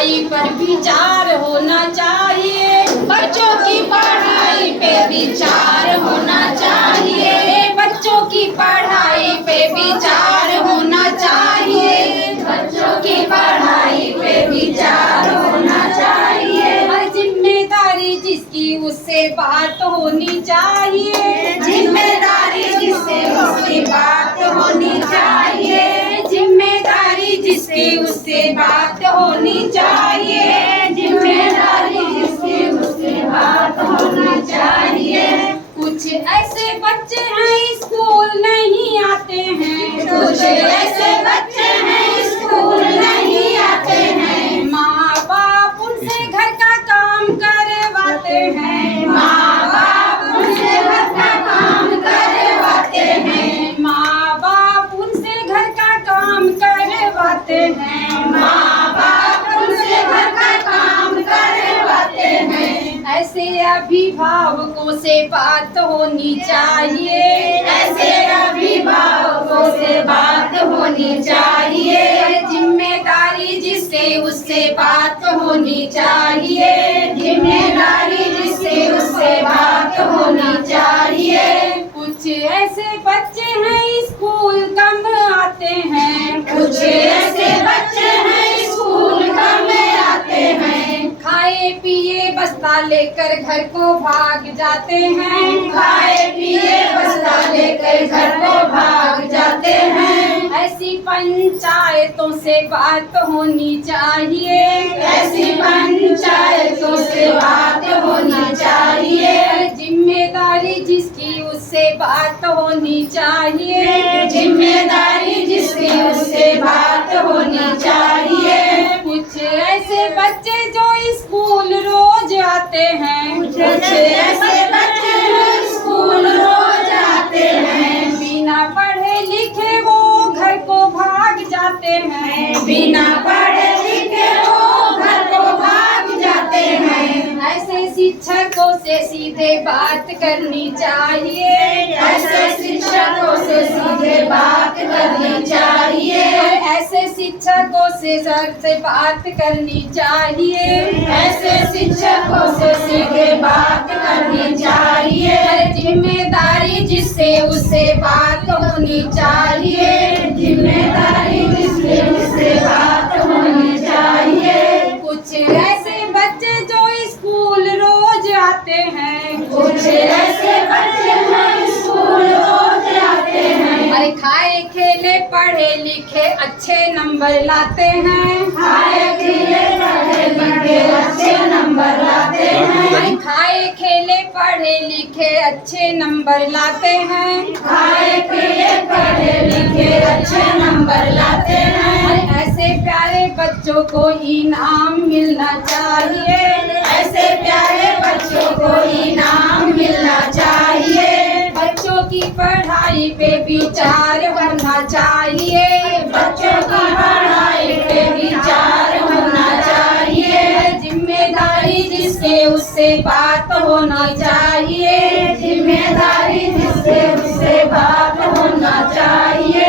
पढ़ाई पर विचार होना चाहिए। बच्चों की पढ़ाई पे विचार होना चाहिए। बच्चों की पढ़ाई पे विचार होना चाहिए। बच्चों की पढ़ाई पे विचार होना चाहिए। हर जिम्मेदारी जिसकी उससे बात होनी चाहिए। जिम्मेदारी जिससे उसकी बात होनी चाहिए। जिम्मेदारी जिसकी उससे बात होनी चाहिए। जिम्मेदारी जिसकी उससे बात होनी चाहिए। कुछ ऐसे बच्चे हैं स्कूल नहीं आते हैं। कुछ ऐसे बच्चे हैं स्कूल नहीं आते हैं। माँ बाप उनसे घर का काम करवाते हैं। माँ बाप उनसे घर का काम करवाते हैं। माँ बाप उनसे घर का काम करवाते हैं। माँ बाप उनसे घर का काम करवाते हैं। ऐसे अभिभावकों से बात होनी चाहिए। ऐसे अभिभावकों से बात होनी चाहिए। जिम्मेदारी जिससे उससे बात होनी चाहिए। जिम्मेदारी जिससे उससे बात होनी चाहिए। कुछ ऐसे बच्चे हैं स्कूल कम आते हैं। कुछ ऐसे बच्चे हैं स्कूल कम आते हैं। खाए पिए बस्ता लेकर घर को भाग जाते हैं। खाए पिए बस्ता लेकर घर को भाग जाते हैं। ऐसी पंचायतों से बात होनी चाहिए। ऐसी पंचायतों से बात होनी चाहिए। जिम्मेदारी जिसकी उससे बात होनी चाहिए। जिम्मेदारी जिसकी उससे बात होनी चाहिए। कुछ ऐसे बच्चे जो स्कूल रोज आते हैं। कुछ ऐसे बच्चे जो स्कूल रोज आते हैं। बिना पढ़े लिखे वो घर को भाग जाते हैं। बिना पढ़े लिखे वो घर को भाग जाते हैं। ऐसे शिक्षकों से सीधे बात करनी चाहिए। ऐसे शिक्षकों से सीधे बात करनी चाहिए। ऐसे शिक्षकों से सर से बात करनी चाहिए। ऐसे शिक्षकों से सीधे बात करनी चाहिए। जिम्मेदारी जिससे उससे बात होनी चाहिए। जिम्मेदारी जिससे उससे बात होनी चाहिए। कुछ ऐसे बच्चे जो स्कूल रोज आते हैं। कुछ ऐसे बच्चे हैं स्कूल रोज आते हैं। अरे खाए खेले पढ़े लिखे अच्छे नंबर लाते हैं। खाए खेले पढ़े लिखे अच्छे नंबर लाते हैं। अरे खाए खेले पढ़े लिखे अच्छे नंबर लाते हैं। खाए पिए पढ़े लिखे अच्छे नंबर लाते हैं। अरे ऐसे प्यारे बच्चों को इनाम मिलना चाहिए। ऐसे प्यारे बच्चों को इनाम मिलना चाहिए। बच्चों की पढ़ाई पे विचार होना चाहिए। बच्चों की पढ़ाई पे विचार होना चाहिए। जिम्मेदारी जिससे उससे बात होना चाहिए। जिम्मेदारी जिससे उससे बात होना चाहिए।